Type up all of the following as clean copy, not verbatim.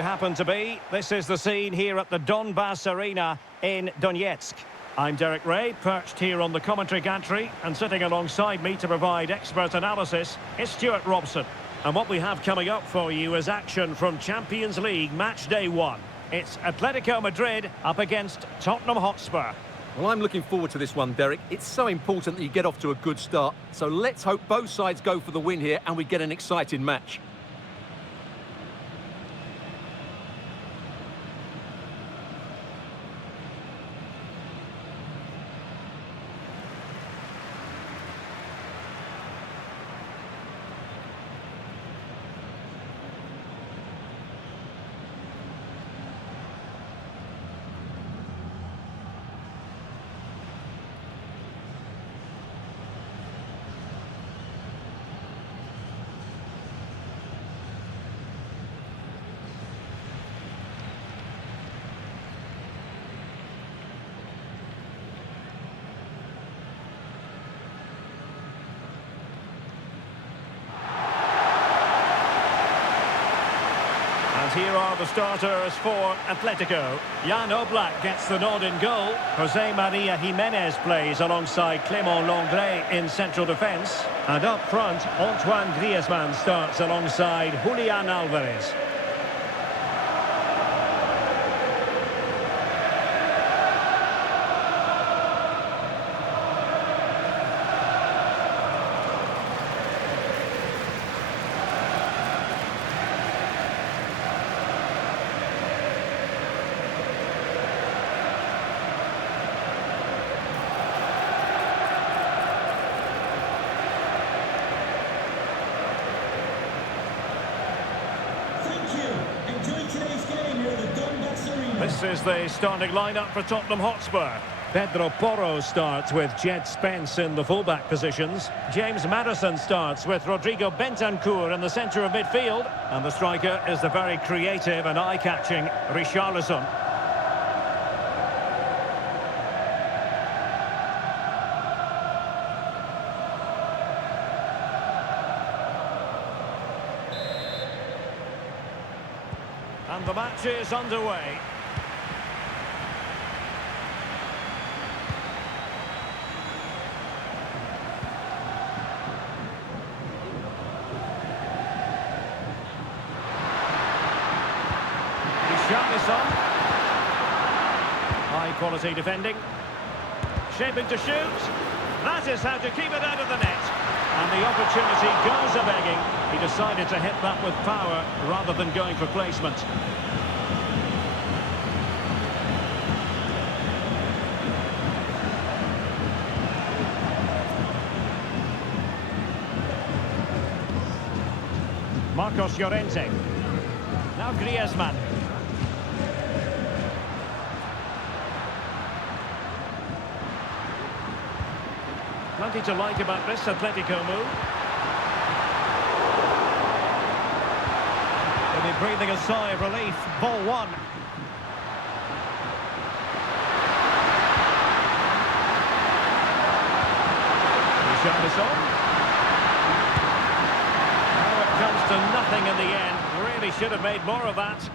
Happen to be. This is the scene here at the Donbass Arena in Donetsk. I'm Derek Ray, perched here on the commentary gantry, and sitting alongside me to provide expert analysis is Stuart Robson. And what we have coming up for you is action from Champions League match day 1. It's Atletico Madrid up against Tottenham Hotspur. Well, I'm looking forward to this one, Derek. It's so important that you get off to a good start. So let's hope both sides go for the win here and we get an exciting match. Here are the starters for Atletico. Jan Oblak gets the nod in goal. Jose Maria Jimenez plays alongside Clément Lenglet in central defence. And up front, Antoine Griezmann starts alongside Julian Alvarez. This is the starting lineup for Tottenham Hotspur. Pedro Porro starts with Jed Spence in the fullback positions. James Maddison starts with Rodrigo Bentancur in the centre of midfield. And the striker is the very creative and eye-catching Richarlison. And the match is underway. High quality defending. Shaping to shoot. That is how to keep it out of the net. And the opportunity goes a-begging. He decided to hit that with power rather than going for placement. Marcos Llorente. Now Griezmann. Plenty to like about this Atletico move. They'll be breathing a sigh of relief. Ball one. Richarlison. Now it comes to nothing in the end. Really should have made more of that.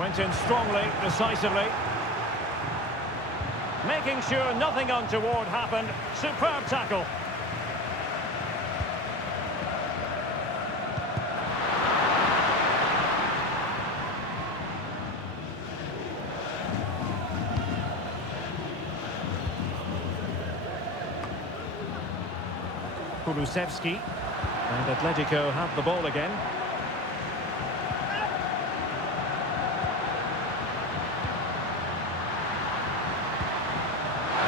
Went in strongly, decisively. Making sure nothing untoward happened. Superb tackle. Kulusevski. And Atletico have the ball again.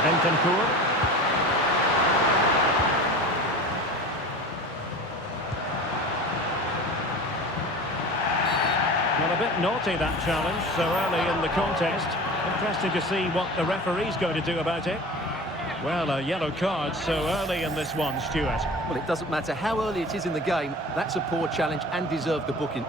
Bentancur. Well, a bit naughty that challenge so early in the contest. Interesting to see what the referee's going to do about it. Well, a yellow card so early in this one, Stuart. Well, it doesn't matter how early it is in the game. That's a poor challenge and deserved the booking.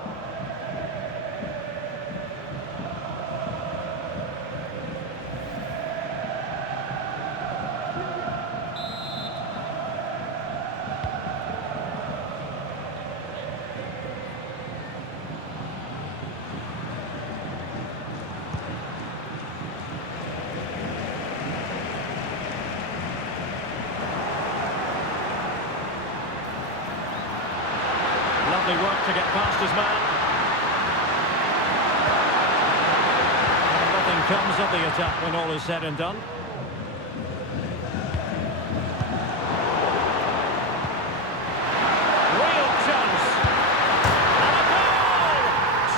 Lovely work to get past his man. And nothing comes of the attack when all is said and done. Real chance. And a goal!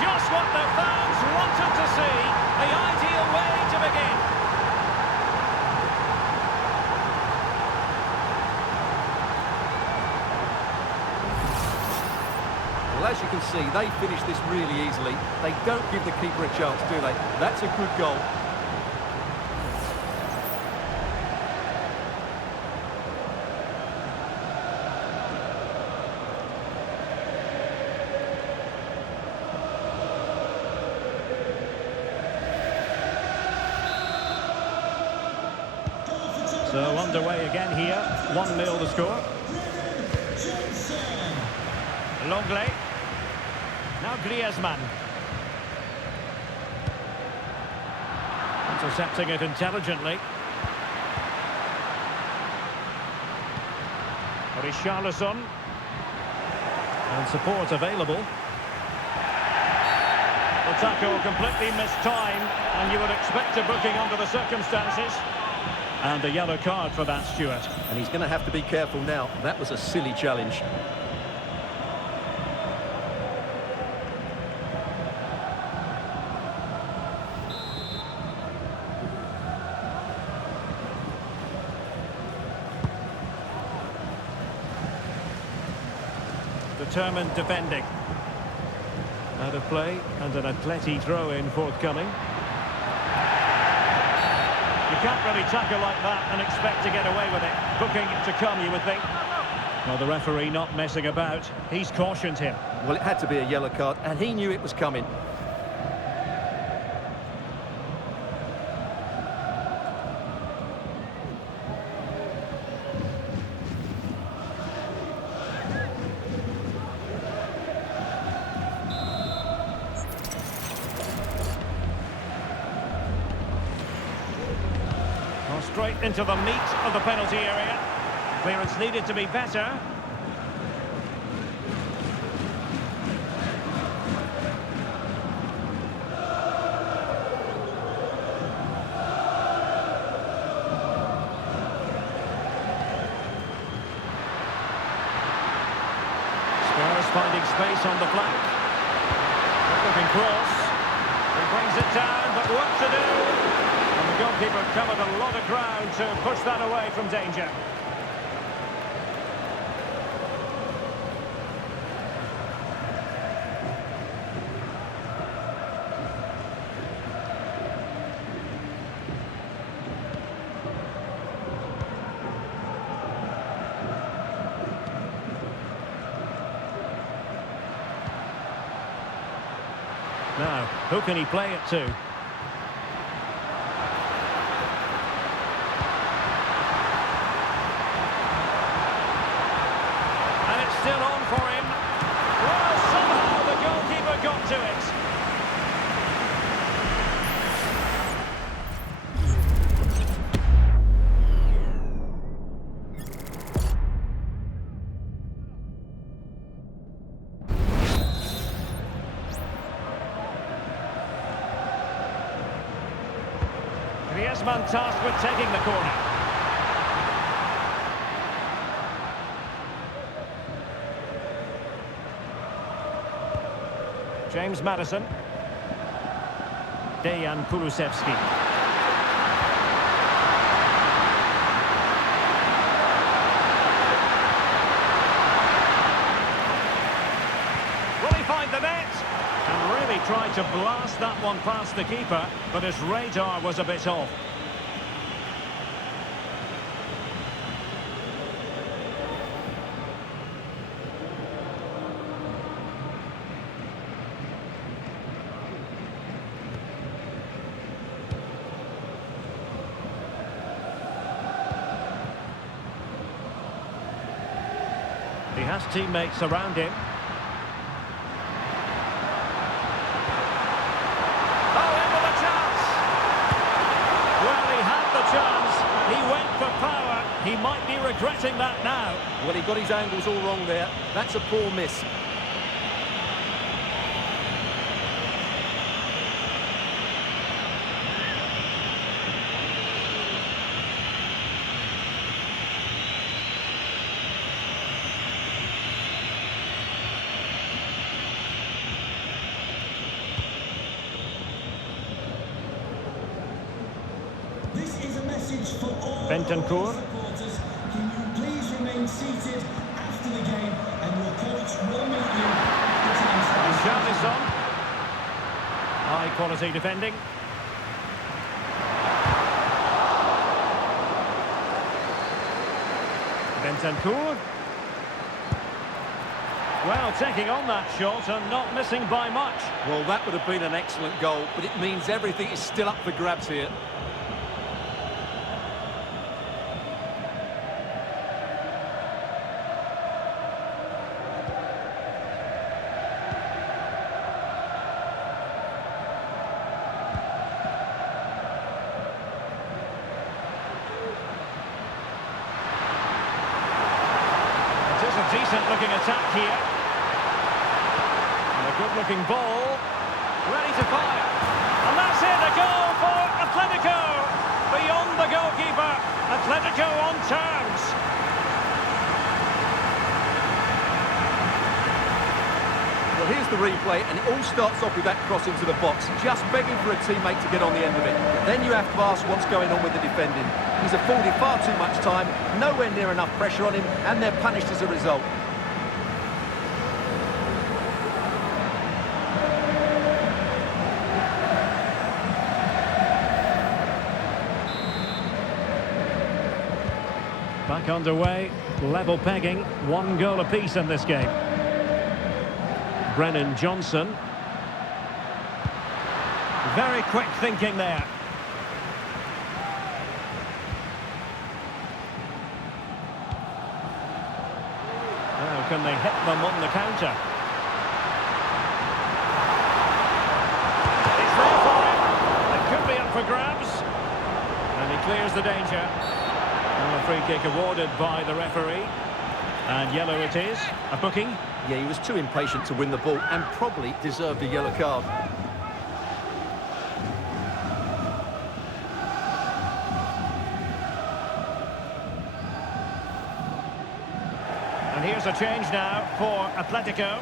Just what the fans wanted to see. The ideal way to begin. Well, as you can see, they finish this really easily. They don't give the keeper a chance, do they? That's a good goal. So underway again here. 1-0 the score. Longley. Now Griezmann. Intercepting it intelligently. Richarlison. And support available. The tackle completely missed time, and you would expect a booking under the circumstances. And a yellow card for that, Stuart. And he's going to have to be careful now. That was a silly challenge. Determined defending. Out of play and an Atleti throw-in forthcoming. You can't really tackle like that and expect to get away with it. Booking to come, you would think. Well, the referee not messing about. He's cautioned him. Well, it had to be a yellow card, and he knew it was coming. Straight into the meat of the penalty area. Clearance needed to be better. Spurs finding space on the flank. Looking cross. He brings it down, but what to do? And the goalkeeper covered a lot of ground to push that away from danger. Now, who can he play it to? Still on for him. Well, somehow the goalkeeper got to it. Griezmann tasked with taking the corner. James Maddison. Dejan Kulusevski. Will he find the net? And really tried to blast that one past the keeper, but his radar was a bit off. has teammates around him. Oh, in with a chance! Well, he had the chance. He went for power. He might be regretting that now. Well, he got his angles all wrong there. That's a poor miss. Bentancur. Can you please remain seated after the game and your coach will meet you at the Richarlison. High quality defending. Bentancur. Well, taking on that shot and not missing by much. Well, that would have been an excellent goal, but it means everything is still up for grabs here. Decent looking attack here. And a good looking ball. Ready to fire. And that's it, a goal for Atlético. Beyond the goalkeeper. Atlético on terms. Well, here's the replay, and it all starts off with that cross into the box, just begging for a teammate to get on the end of it. Then you have to ask what's going on with the defending. He's afforded far too much time, nowhere near enough pressure on him, and they're punished as a result. Back underway, level pegging, 1 goal apiece in this game. Brennan Johnson. Very quick thinking there. Oh, can they hit them on the counter? It's there for him. It could be up for grabs. And he clears the danger. And a free kick awarded by the referee. And yellow it is. A booking. Yeah, he was too impatient to win the ball and probably deserved a yellow card. And here's a change now for Atlético.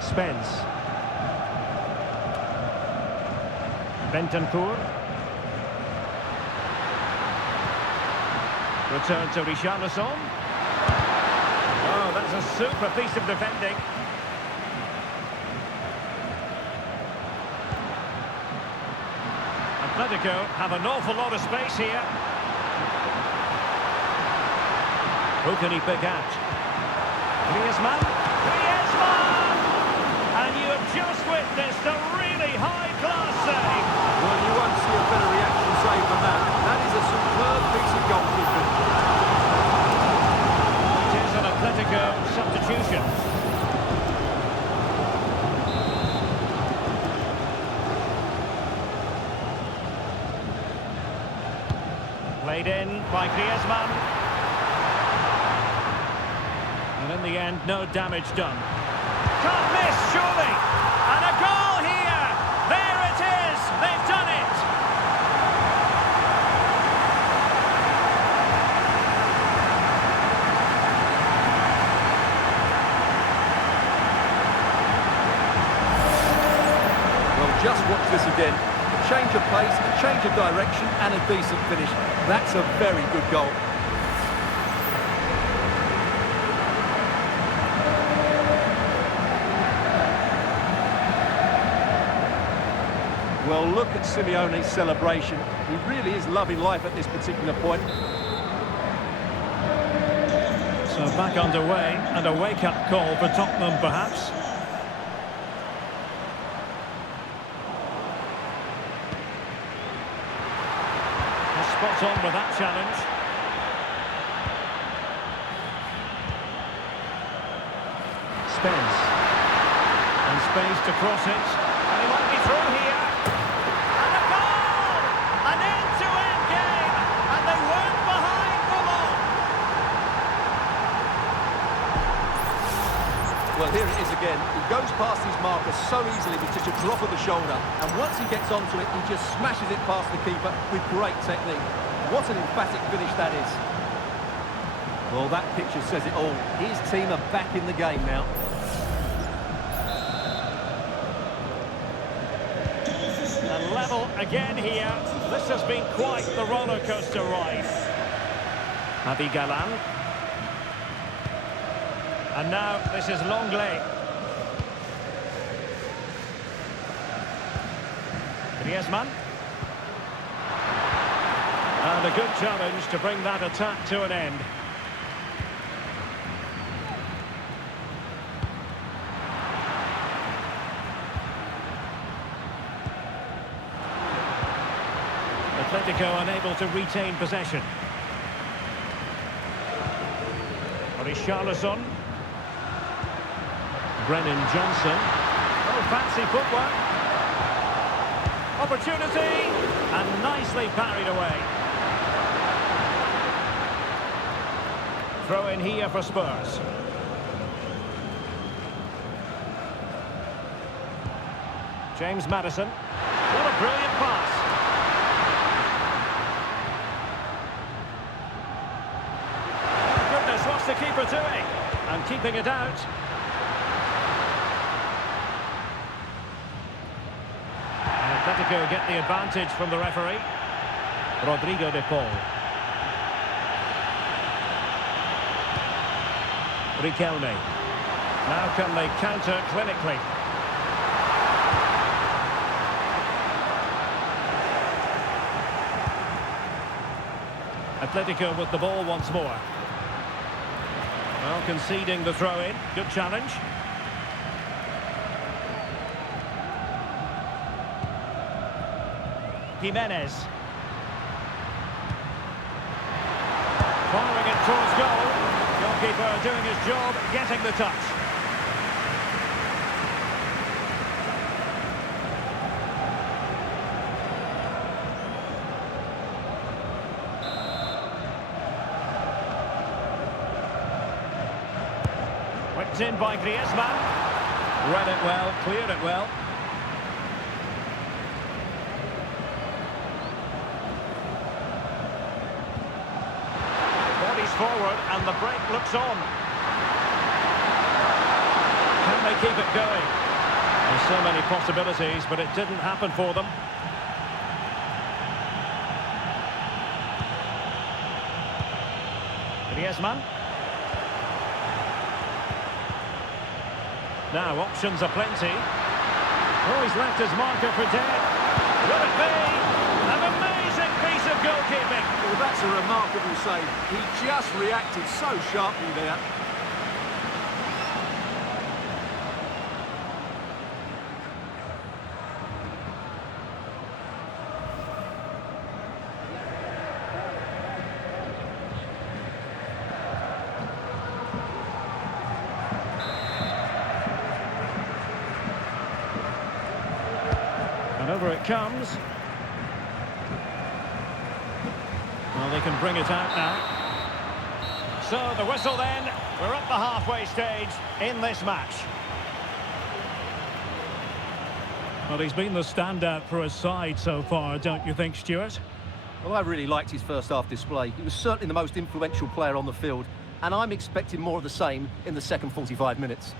Spence. Bentancur. Return to Richarlison. Oh, that's a super piece of defending. Atlético have an awful lot of space here. Who can he pick out? Griezmann. Griezmann! And you have just witnessed a really high-class save. Well, you won't see a better reaction save than that. That is a superb piece of goalkeeping. It is an Atlético substitution. Played in by Griezmann. And in the end, no damage done. Can't miss, surely! And a goal here! There it is! They've done it! Well, just watch this again. A change of pace, a change of direction, and a decent finish. That's a very good goal. Well, look at Simeone's celebration. He really is loving life at this particular point. So back underway, and a wake-up call for Tottenham, perhaps. spot on with that challenge. Spence. And space to cross it. And he might be through here. And a goal! An end-to-end game. And they weren't behind for long. Well, here it is again. He goes past his marker so easily with just a drop of the shoulder. And once he gets onto it, he just smashes it past the keeper with great technique. What an emphatic finish that is. Well, that picture says it all. His team are back in the game now. And level again here. This has been quite the roller coaster ride. Javi Galan. And now this is Longley. Griezmann. And a good challenge to bring that attack to an end. Atlético unable to retain possession. Richarlison. Brennan Johnson. Oh, fancy footwork. Opportunity. And nicely parried away. Throw in here for Spurs. James Maddison. What a brilliant pass. What's the keeper doing? And keeping it out. And Atlético get the advantage from the referee. Rodrigo de Paul. Riquelme. Now can they counter clinically? Atlético with the ball once more. Well, conceding the throw-in. Good challenge. Jimenez. Firing it towards goal. Goalkeeper doing his job, getting the touch. Whipped in by Griezmann. Read it well, cleared it well. Bodies forward and the break looks on. Can they keep it going? There's so many possibilities, but it didn't happen for them. Griezmann. Now, options are plenty. Oh, he's left his marker for dead. Will it be? An amazing piece of goalkeeping. Well, that's a remarkable save. He just reacted so sharply there. And over it comes. Well, they can bring it out now. So the whistle then. We're at the halfway stage in this match. Well, he's been the standout for his side so far, don't you think, Stuart? Well, I really liked his first half display. He was certainly the most influential player on the field, and I'm expecting more of the same in the second 45 minutes.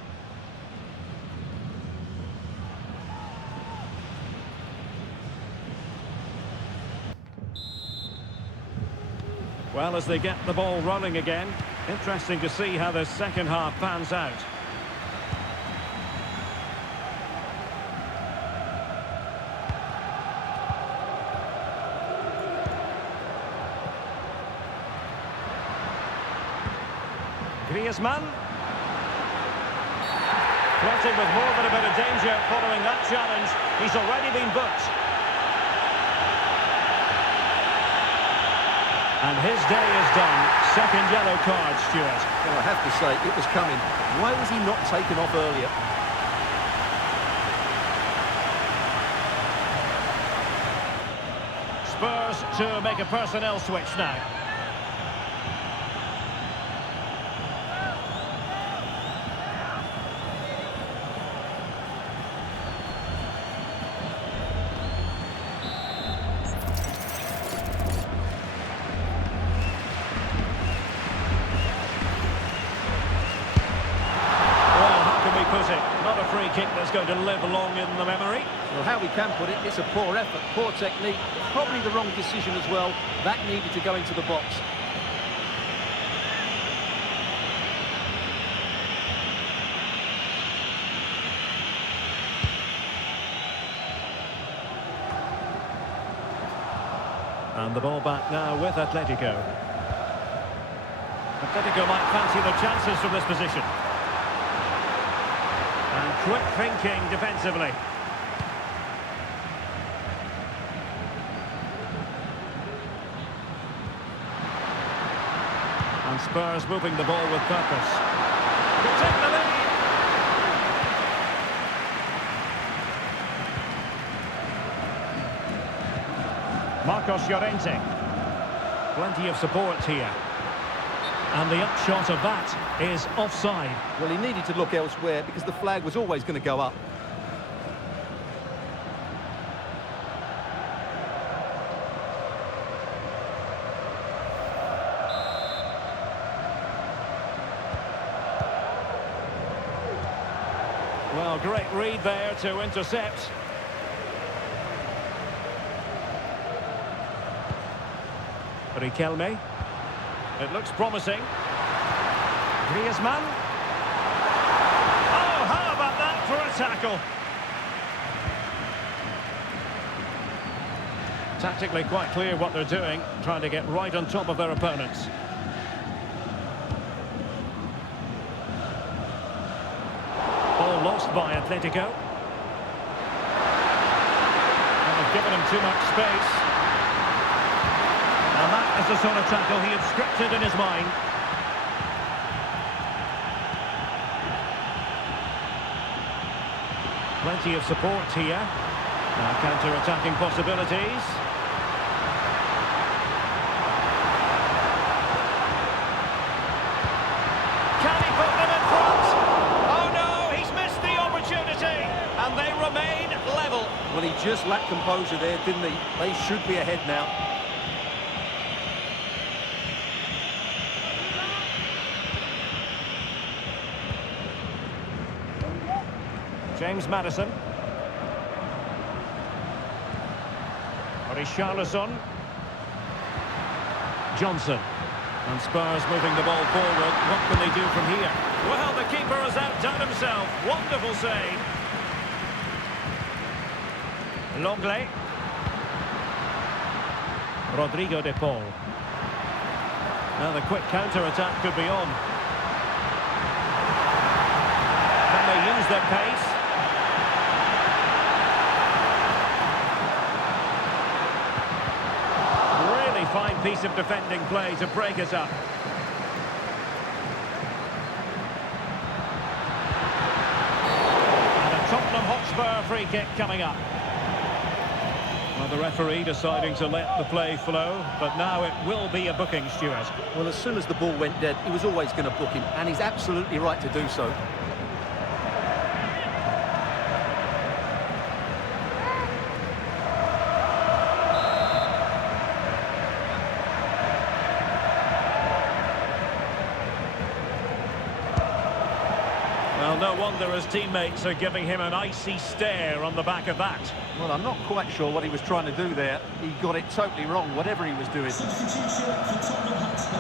Well, as they get the ball rolling again, interesting to see how the second half pans out. Griezmann. Flirting with more than a bit of danger following that challenge. He's already been booked. And his day is done. Second yellow card, Stuart. Well, I have to say, it was coming. Why was he not taken off earlier? Spurs to make a personnel switch now. Not a free kick that's going to live long in the memory. Well, how we can put it, it's a poor effort, poor technique, probably the wrong decision as well. That needed to go into the box. And the ball back now with Atletico. Atletico might fancy the chances from this position. And quick thinking defensively. And Spurs moving the ball with purpose. Could take the lead. Marcos Llorente. Plenty of support here. And the upshot of that is offside. Well, he needed to look elsewhere because the flag was always going to go up. Well, great read there to intercept. Riquelme. It looks promising. Griezmann. Oh, how about that for a tackle? Tactically quite clear what they're doing, trying to get right on top of their opponents. Ball lost by Atletico. And they've given him too much space. And that is the sort of tackle he had scripted in his mind. Plenty of support here. Now counter-attacking possibilities. Can he put them in front? Oh no, he's missed the opportunity. And they remain level. Well, he just lacked composure there, didn't he? They should be ahead now. James Maddison. Richarlison. Johnson. And Spurs moving the ball forward. What can they do from here? Well, the keeper has outdone himself. Wonderful save. Longley. Rodrigo de Paul. Now the quick counter-attack could be on. Can they use their pace? Fine piece of defending play to break us up. And a Tottenham Hotspur free kick coming up. Well, the referee deciding to let the play flow, but now it will be a booking, Stuart. Well, as soon as the ball went dead, he was always going to book him, and he's absolutely right to do so. Well, no wonder his teammates are giving him an icy stare on the back of that. Well, I'm not quite sure what he was trying to do there. He got it totally wrong, whatever he was doing. Substitution for Tottenham Hotspur.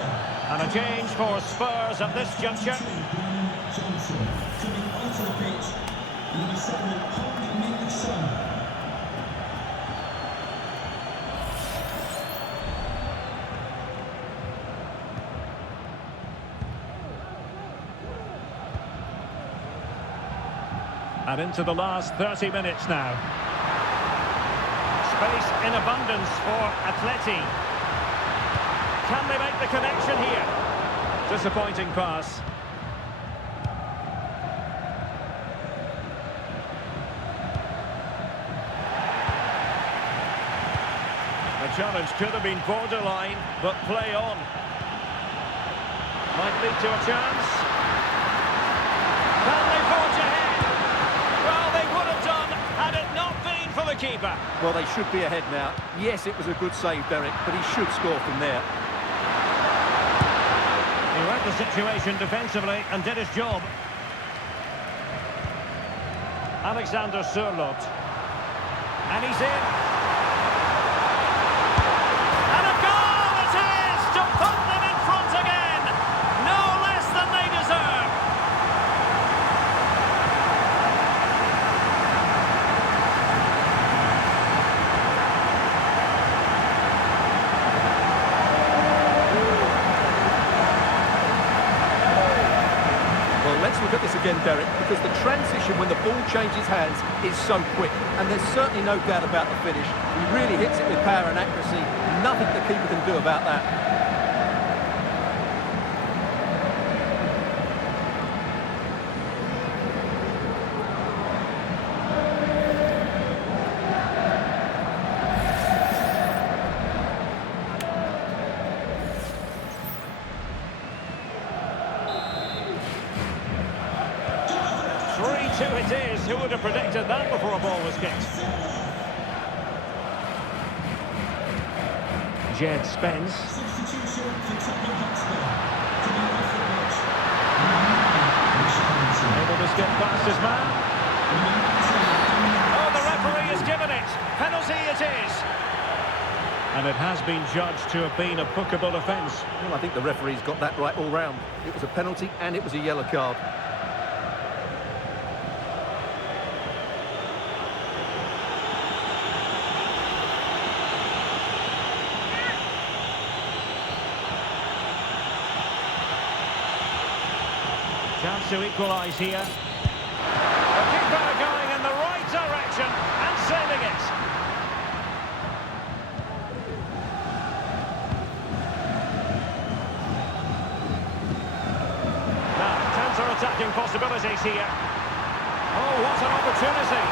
And a change for Spurs at this juncture. Johnson coming onto the pitch. Number 7, Hong-Min Son. And into the last 30 minutes now. Space in abundance for Atleti. Can they make the connection here? Disappointing pass. The challenge could have been borderline, but play on. Might lead to a chance. Can they forge ahead? Well, they would have done had it not been for the keeper. Well, they should be ahead now. Yes, it was a good save, Derek, but he should score from there. He read the situation defensively and did his job. Alexander Sørloth. And he's in. And a goal it is to put them in front again. No less than they deserve. Well, let's look at this again, Derek, because the transition when the ball changes hands is so quick, and there's certainly no doubt about the finish. He really hits it with power and accuracy. Nothing the keeper can do about that. It is. Who would have predicted that before a ball was kicked? Jed Spence. Substitution for Tottenham Hotspur. Coming off the pitch. Able to skip past his man. Oh, the referee has given it. Penalty it is. And it has been judged to have been a bookable offence. Well, I think the referee's got that right all round. It was a penalty and it was a yellow card. Chance to equalise here. The keeper going in the right direction and saving it. Now, counter-attacking possibilities here. Oh, what an opportunity.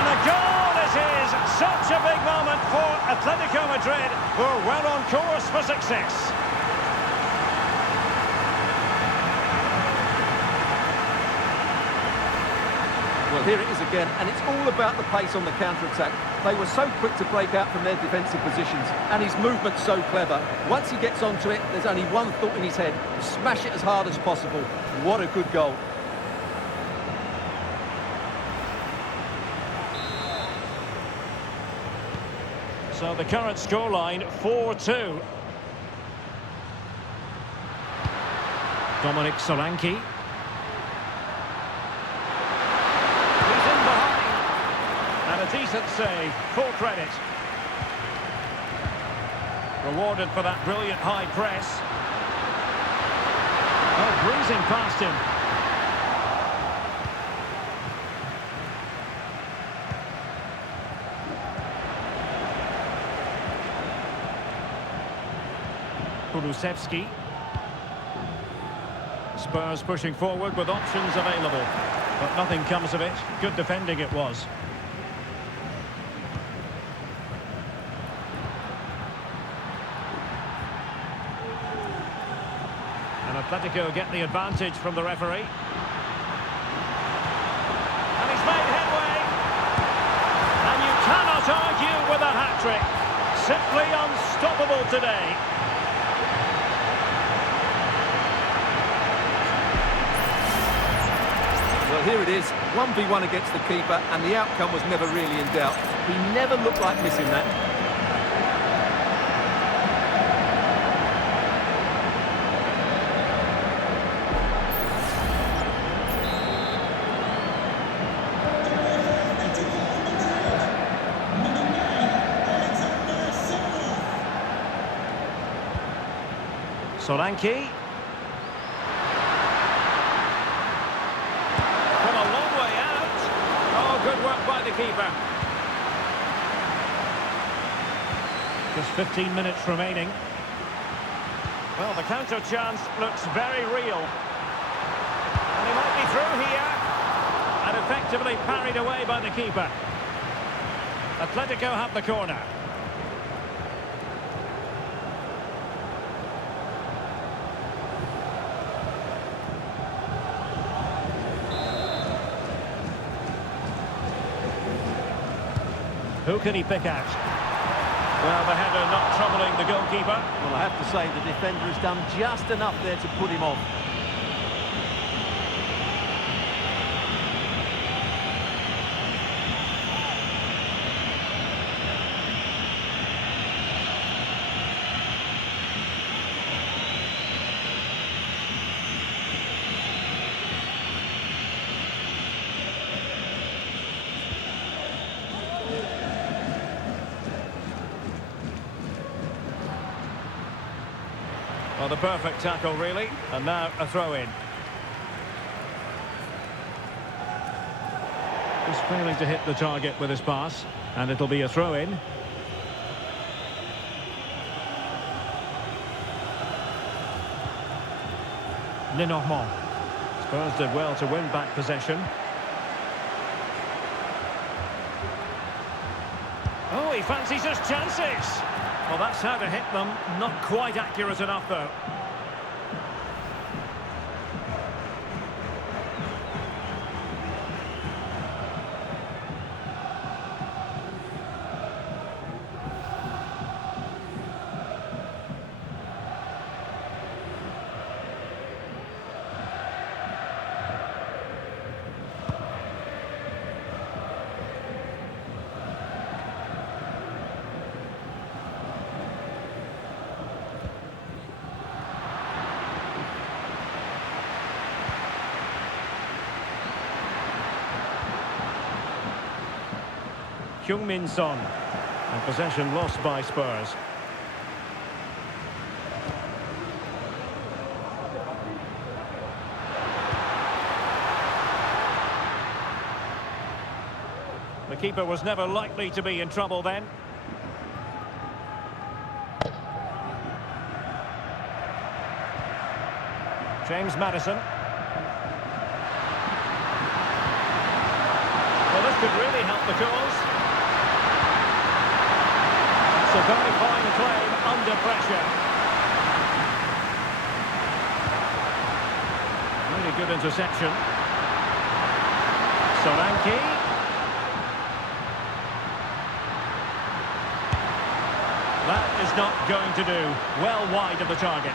And a goal it is. Such a big moment for Atlético Madrid, who are well on course for success. Well, here it is again, and it's all about the pace on the counter-attack. They were so quick to break out from their defensive positions, and his movement's so clever. Once he gets onto it, there's only one thought in his head: smash it as hard as possible. What a good goal. So the current scoreline, 4-2. Dominic Solanke. A decent save, full credit. Rewarded for that brilliant high press. Oh, breezing past him. Kulusevski. Spurs pushing forward with options available, but nothing comes of it. Good defending it was. And Atlético get the advantage from the referee. And he's made headway. And you cannot argue with a hat-trick. Simply unstoppable today. Well, here it is, 1v1 against the keeper, and the outcome was never really in doubt. He never looked like missing that. Solanke. From a long way out. Oh, good work by the keeper. Just 15 minutes remaining. Well, the counter chance looks very real. And he might be through here. And effectively parried away by the keeper. Atletico have the corner. Who can he pick out? Well, the header not troubling the goalkeeper. Well, I have to say the defender has done just enough there to put him off. Well, the perfect tackle, really. And now a throw-in. He's failing to hit the target with his pass. And it'll be a throw-in. Lenormand. Spurs did well to win back possession. Oh, he fancies his chances. Well, that's how to hit them. Not quite accurate enough, though. Heung-min Son. And possession lost by Spurs. The keeper was never likely to be in trouble then. James Maddison. Well, this could really help the cause. It's a very fine claim under pressure. Really good interception. Solanke. That is not going to do. Well wide of the target.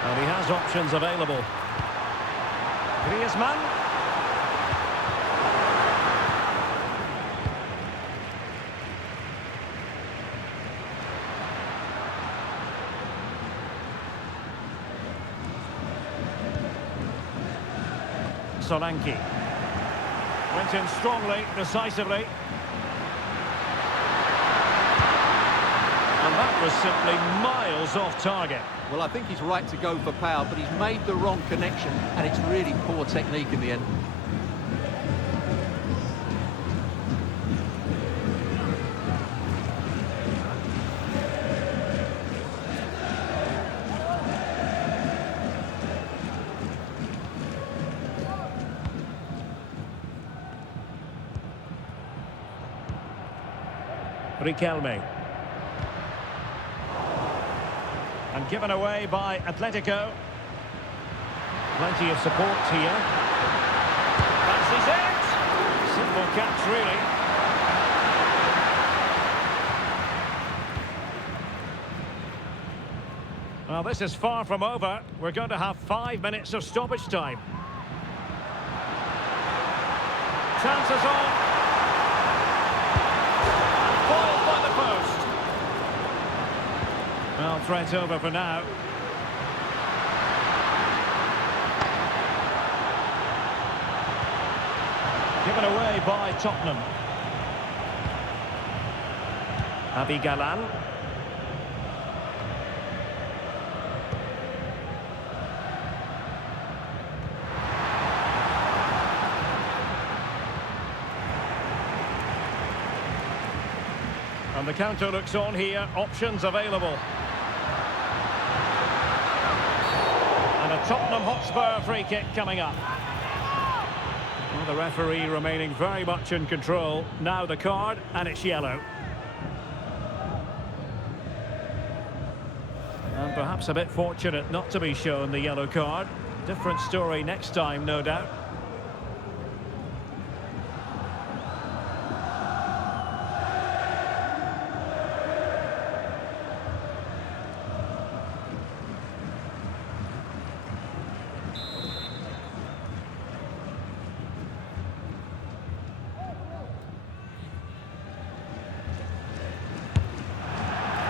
And he has options available. Griezmann. Solanke. Went in strongly, decisively. And that was simply miles off target. Well, I think he's right to go for power, but he's made the wrong connection, and it's really poor technique in the end. Riquelme. And given away by Atletico. Plenty of support here. Fancies it! Simple catch, really. Well, this is far from over. We're going to have 5 minutes of stoppage time. Chances on. And foiled by the post. Well, threat over for now. Given away by Tottenham. Galan. And the counter looks on here, options available. And a Tottenham Hotspur free kick coming up. Well, the referee remaining very much in control. Now the card, and it's yellow. And perhaps a bit fortunate not to be shown the yellow card. Different story next time, no doubt.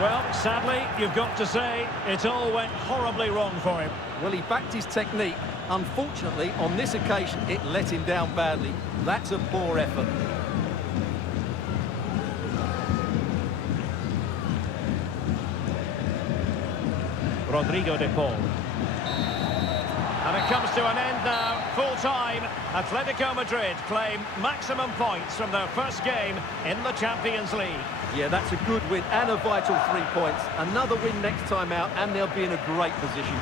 Well, sadly, you've got to say, it all went horribly wrong for him. Well, he backed his technique. Unfortunately, on this occasion, it let him down badly. That's a poor effort. Rodrigo de Paul. And it comes to an end now, full-time. Atletico Madrid claim maximum points from their first game in the Champions League. Yeah, that's a good win and a vital 3 points. Another win next time out, and they'll be in a great position.